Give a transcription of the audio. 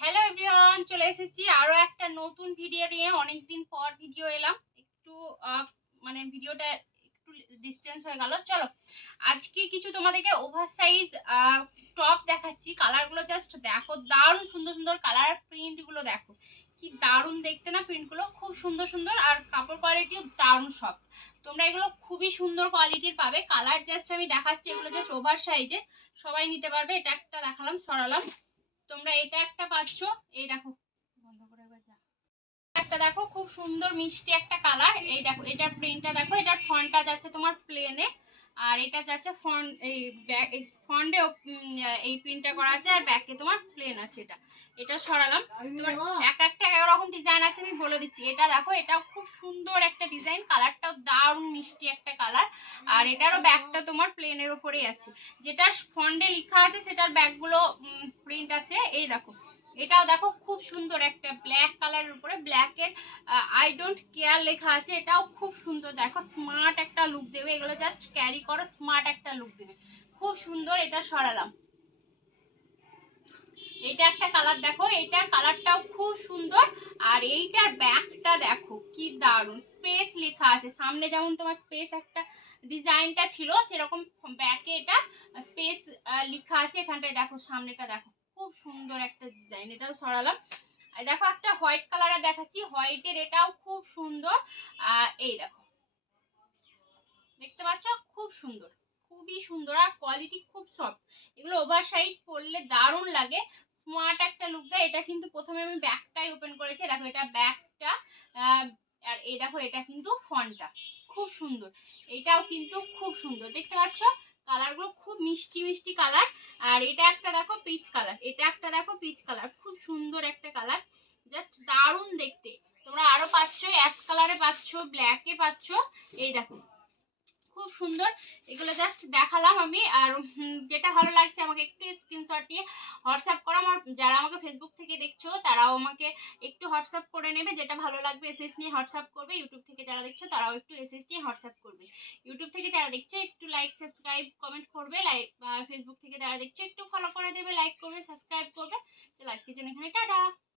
Hello everyone, চলে এসেছি আরো একটা নতুন ভিডিও নিয়ে। অনেকদিন পর ভিডিও এলাম। একটু মানে ভিডিওটা একটু ডিস্টেন্স হয়ে গেল। চলো আজকে কিছু তোমাদেরকে ওভার সাইজ টপ দেখাচ্ছি। কালারগুলো জাস্ট দেখো, দারুণ সুন্দর সুন্দর কালার। প্রিন্টগুলো দেখো কি দারুণ দেখতে না, প্রিন্টগুলো খুব সুন্দর সুন্দর। আর কাপড় কোয়ালিটিও দারুণ সফট। তোমরা এগুলো খুবই সুন্দর কোয়ালিটির পাবে। কালার জাস্ট আমি দেখাচ্ছি, এগুলো জাস্ট ওভার সাইজে সবাই নিতে পারবে। এটা একটা দেখালাম, সরালাম। তোমরা এটা একটা পাচ্ছ, এই দেখো, বন্ধ করে একবার যা। একটা দেখো খুব সুন্দর মিষ্টি একটা কালার। এই দেখো এটার প্রিন্টটা দেখো, এটার ফন্টটা যাচ্ছে তোমার প্লেনে, আর এটা যাচ্ছে ফন্ট এই ব্যাক ফন্টে এই প্রিন্টটা করা আছে, আর ব্যাকে তোমার প্লেন আছে। এটা সরালাম। তোমার এক একটা একরকম ডিজাইন আছে, আমি বলে দিচ্ছি। এটা দেখো, এটাও খুব সুন্দর একটা ডিজাইন, কালারটাও দারুণ মিষ্টি একটা কালার। আর এটারও ব্যাকটা তোমার প্লেনের উপরেই আছে। যেটার ফন্টে লেখা আছে সেটার ব্যাকগুলো প্রিন্ট আছে। এই দেখো, এটাও দেখো খুব সুন্দর একটা ব্ল্যাক কালারের উপরে ব্ল্যাকের আই ডোন্ট কেয়ার লেখা আছে। এটাও খুব সুন্দর, দেখো স্মার্ট একটা লুক দেবে। এগুলো জাস্ট ক্যারি করো, স্মার্ট একটা লুক দেবে, খুব সুন্দর। এটা সরালাম। এটা একটা কালার দেখো, এটার কালারটাও খুব সুন্দর। আর এইটার ব্যাকটা দেখো কি দারুণ, স্পেস লেখা আছে সামনে, যেমন তোমার স্পেস একটা ডিজাইনটা ছিল সেরকম ব্যাকে এটা স্পেস লেখা আছে। এখানটায় দেখো, সামনেটা দেখো খুব সুন্দর একটা ডিজাইন। এটাও সরালাম। আর দেখো একটা হোয়াইট কালারে দেখাচ্ছি, হোয়াইটের এটাও খুব সুন্দর। এই দেখো, দেখতে পাচ্ছ, খুব সুন্দর, খুবই সুন্দর। আর কোয়ালিটি খুব সফট। এগুলো ওভার সাইজ পরলে দারুণ লাগে, স্মার্ট একটা লুক দেয়। এটা কিন্তু প্রথমে আমি ব্যাকটাই ওপেন করেছি, দেখো এটা ব্যাকটা। আর এই দেখো, এটা কিন্তু ফন্টটা খুব সুন্দর। এটাও কিন্তু খুব সুন্দর, দেখতে পাচ্ছ কালারগুলো খুব মিষ্টি মিষ্টি কালার। আর এটা একটা দেখো পিচ কালার, এটা একটা দেখো পিচ কালার, খুব সুন্দর একটা কালার, জাস্ট দারুণ দেখতে। তোমরা আরো পাচ্ছ, অ্যাশ কালারে পাচ্ছ, ব্ল্যাকে পাচ্ছ। এই দেখো খুব সুন্দর। এগুলো জাস্ট দেখালাম আমি। আর যেটা ভালো লাগছে আমাকে একটু স্ক্রিনশট দিয়ে হোয়াটসঅ্যাপ করো। আমার যারা আমাকে ফেসবুক থেকে দেখছো তারাও আমাকে একটু হোয়াটসঅ্যাপ করে নেবে। যেটা ভালো লাগবে এসএস নিয়ে হোয়াটসঅ্যাপ করবে। ইউটিউব থেকে যারা দেখছো তারাও একটু এসএস নিয়ে হোয়াটসঅ্যাপ করবে। ইউটিউব থেকে যারা দেখছো একটু লাইক সাবস্ক্রাইব কমেন্ট করবে। লাইক ফেসবুক থেকে যারা দেখছো একটু ফলো করে দেবে, লাইক করবে, সাবস্ক্রাইব করবে। চলো আজকের জন্য এখানে টাটা।